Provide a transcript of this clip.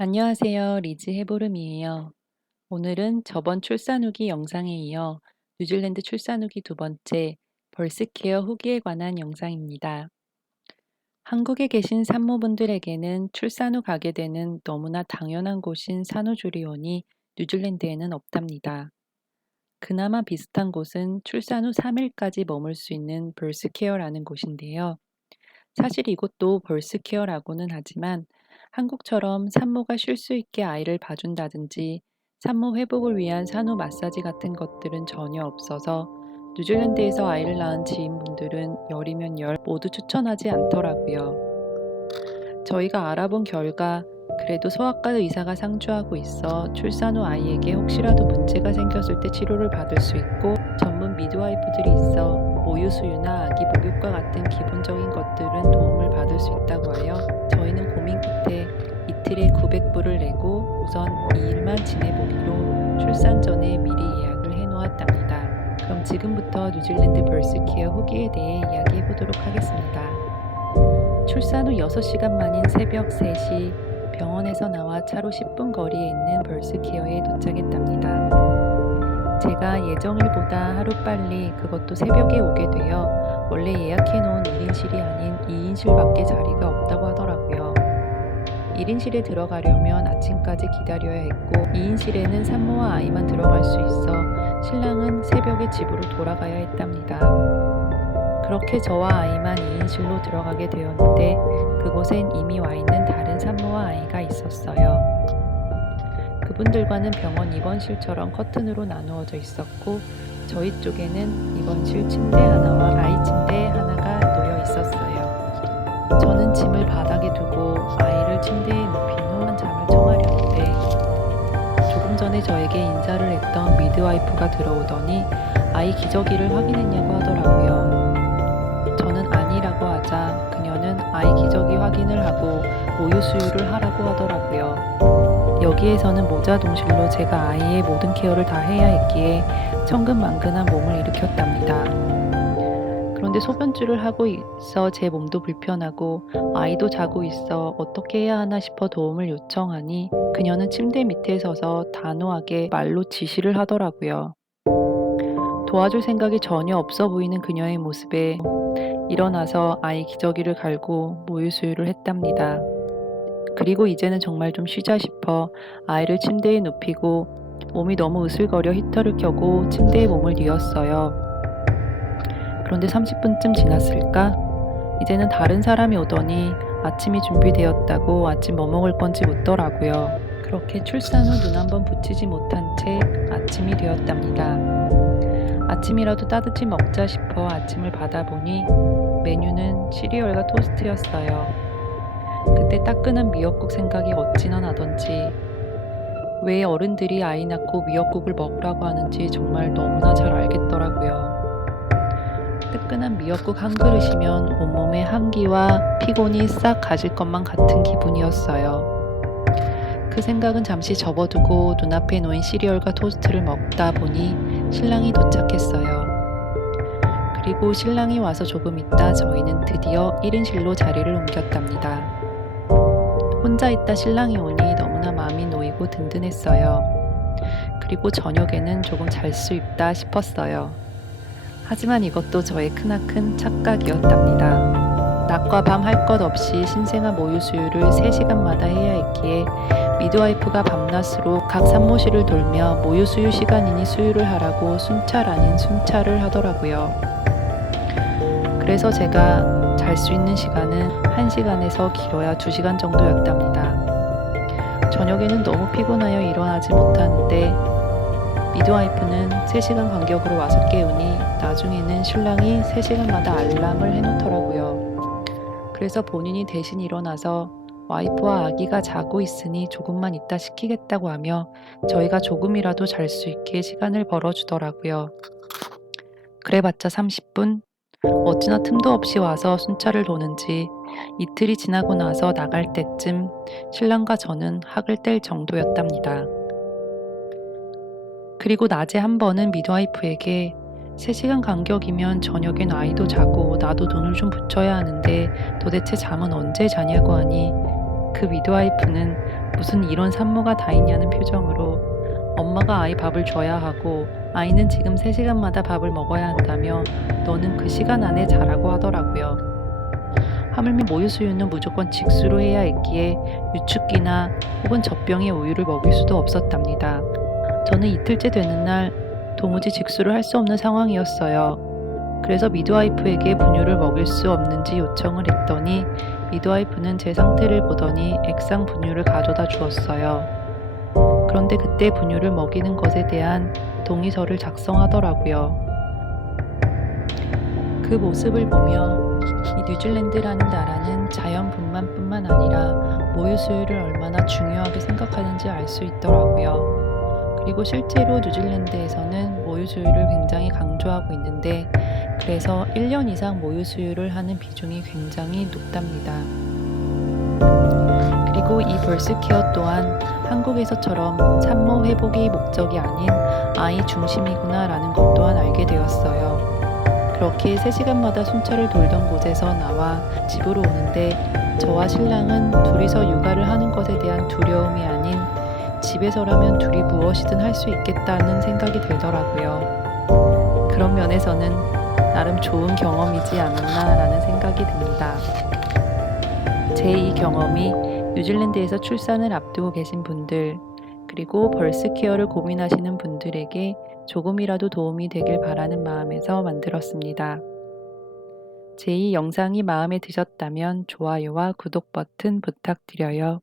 안녕하세요. 리즈 해보름이에요. 오늘은 저번 출산 후기 영상에 이어 뉴질랜드 출산 후기 두 번째 벌스케어 후기에 관한 영상입니다. 한국에 계신 산모분들에게는 출산 후 가게 되는 너무나 당연한 곳인 산후조리원이 뉴질랜드에는 없답니다. 그나마 비슷한 곳은 출산 후 3일까지 머물 수 있는 벌스케어라는 곳인데요. 사실 이곳도 벌스케어라고는 하지만 한국처럼 산모가 쉴 수 있게 아이를 봐준다든지 산모 회복을 위한 산후 마사지 같은 것들은 전혀 없어서 뉴질랜드에서 아이를 낳은 지인분들은 열이면 열 모두 추천하지 않더라고요. 저희가 알아본 결과 그래도 소아과 의사가 상주하고 있어 출산 후 아이에게 혹시라도 문제가 생겼을 때 치료를 받을 수 있고 전문 미드와이프들이 있어 모유 수유나 아기 목욕과 같은 기본적인 것들은 도움을 받을 수 있다고 하여 저희는 고민 끝에 이틀에 900불을 내고 우선 2일만 지내보기로 출산 전에 미리 예약을 해놓았답니다. 그럼 지금부터 뉴질랜드 벌스케어 후기에 대해 이야기해보도록 하겠습니다. 출산 후 6시간 만인 새벽 3시 병원에서 나와 차로 10분 거리에 있는 벌스케어에 도착했답니다. 제가 예정일보다 하루빨리 그것도 새벽에 오게 되어 원래 예약해놓은 1인실이 아닌 2인실밖에 자리가 없다고 하더라고요. 1인실에 들어가려면 아침까지 기다려야 했고 2인실에는 산모와 아이만 들어갈 수 있어 신랑은 새벽에 집으로 돌아가야 했답니다. 그렇게 저와 아이만 2인실로 들어가게 되었는데 그곳엔 이미 와 있는 다른 산모와 아이가 있었어요. 그분들과는 병원 입원실처럼 커튼으로 나누어져 있었고 저희 쪽에는 입원실 침대 하나와 아이 침대 하나가 놓여 있었어요. 저는 짐을 바닥에 두고 아이를 침대에 눕힌 후 잠을 청하려는데 조금 전에 저에게 인사를 했던 미드와이프가 들어오더니 아이 기저귀를 확인했냐고 하더라고요. 저는 아니라고 하자 그녀는 아이 기저귀 확인을 하고 모유 수유를 하라고 하더라고요. 여기에서는 모자동실로 제가 아이의 모든 케어를 다 해야 했기에 천근만근한 몸을 일으켰답니다. 그런데 소변줄을 하고 있어 제 몸도 불편하고 아이도 자고 있어 어떻게 해야 하나 싶어 도움을 요청하니 그녀는 침대 밑에 서서 단호하게 말로 지시를 하더라고요. 도와줄 생각이 전혀 없어 보이는 그녀의 모습에 일어나서 아이 기저귀를 갈고 모유 수유를 했답니다. 그리고 이제는 정말 좀 쉬자 싶어 아이를 침대에 눕히고 몸이 너무 으슬거려 히터를 켜고 침대에 몸을 뉘었어요. 그런데 30분쯤 지났을까? 이제는 다른 사람이 오더니 아침이 준비되었다고 아침 뭐 먹을 건지 묻더라고요. 그렇게 출산 후 눈 한번 붙이지 못한 채 아침이 되었답니다. 아침이라도 따뜻히 먹자 싶어 아침을 받아보니 메뉴는 시리얼과 토스트였어요. 그때 따끈한 미역국 생각이 어찌나 나던지 왜 어른들이 아이 낳고 미역국을 먹으라고 하는지 정말 너무나 잘 알겠더라고요. 뜨끈한 미역국 한 그릇이면 온몸에 한기와 피곤이 싹 가질 것만 같은 기분이었어요. 그 생각은 잠시 접어두고 눈앞에 놓인 시리얼과 토스트를 먹다 보니 신랑이 도착했어요. 그리고 신랑이 와서 조금 있다 저희는 드디어 1인실로 자리를 옮겼답니다. 혼자 있다 신랑이 오니 너무나 마음이 놓이고 든든했어요. 그리고 저녁에는 조금 잘 수 있다 싶었어요. 하지만 이것도 저의 크나큰 착각이었답니다. 낮과 밤 할 것 없이 신생아 모유 수유를 3시간마다 해야 했기에 미드와이프가 밤낮으로 각 산모실을 돌며 모유 수유 시간이니 수유를 하라고 순찰 아닌 순찰을 하더라고요. 그래서 제가 잘 수 있는 시간은 1시간에서 길어야 2시간 정도였답니다. 저녁에는 너무 피곤하여 일어나지 못하는데 미드와이프는 3시간 간격으로 와서 깨우니 나중에는 신랑이 3시간마다 알람을 해놓더라고요. 그래서 본인이 대신 일어나서 와이프와 아기가 자고 있으니 조금만 있다 시키겠다고 하며 저희가 조금이라도 잘 수 있게 시간을 벌어주더라고요. 그래봤자 30분? 어찌나 틈도 없이 와서 순찰을 도는지 이틀이 지나고 나서 나갈 때쯤 신랑과 저는 학을 뗄 정도였답니다. 그리고 낮에 한 번은 미드와이프에게 3시간 간격이면 저녁엔 아이도 자고 나도 눈을 좀 붙여야 하는데 도대체 잠은 언제 자냐고 하니 그 미드와이프는 무슨 이런 산모가 다 있냐는 표정으로 엄마가 아이 밥을 줘야 하고 아이는 지금 3시간마다 밥을 먹어야 한다며 너는 그 시간 안에 자라고 하더라고요. 하물며 모유 수유는 무조건 직수로 해야 했기에 유축기나 혹은 젖병에 우유를 먹일 수도 없었답니다. 저는 이틀째 되는 날 도무지 직수를 할 수 없는 상황이었어요. 그래서 미드와이프에게 분유를 먹일 수 없는지 요청을 했더니 미드와이프는 제 상태를 보더니 액상 분유를 가져다 주었어요. 그런데 그때 분유를 먹이는 것에 대한 동의서를 작성하더라고요. 그 모습을 보며 이 뉴질랜드라는 나라는 자연분만뿐만 아니라 모유 수유를 얼마나 중요하게 생각하는지 알 수 있더라고요. 그리고 실제로 뉴질랜드에서는 모유 수유를 굉장히 강조하고 있는데 그래서 1년 이상 모유 수유를 하는 비중이 굉장히 높답니다. 그리고 이 벌스케어 또한 한국에서처럼 산모 회복이 목적이 아닌 아이 중심이구나라는 것 또한 알게 되었어요. 그렇게 3시간마다 순찰을 돌던 곳에서 나와 집으로 오는데 저와 신랑은 둘이서 육아를 하는 것에 대한 두려움이 아닌 집에서라면 둘이 무엇이든 할 수 있겠다는 생각이 들더라고요. 그런 면에서는 나름 좋은 경험이지 않았나라는 생각이 듭니다. 제 이 경험이 뉴질랜드에서 출산을 앞두고 계신 분들, 그리고 벌스케어를 고민하시는 분들에게 조금이라도 도움이 되길 바라는 마음에서 만들었습니다. 제 이 영상이 마음에 드셨다면 좋아요와 구독 버튼 부탁드려요.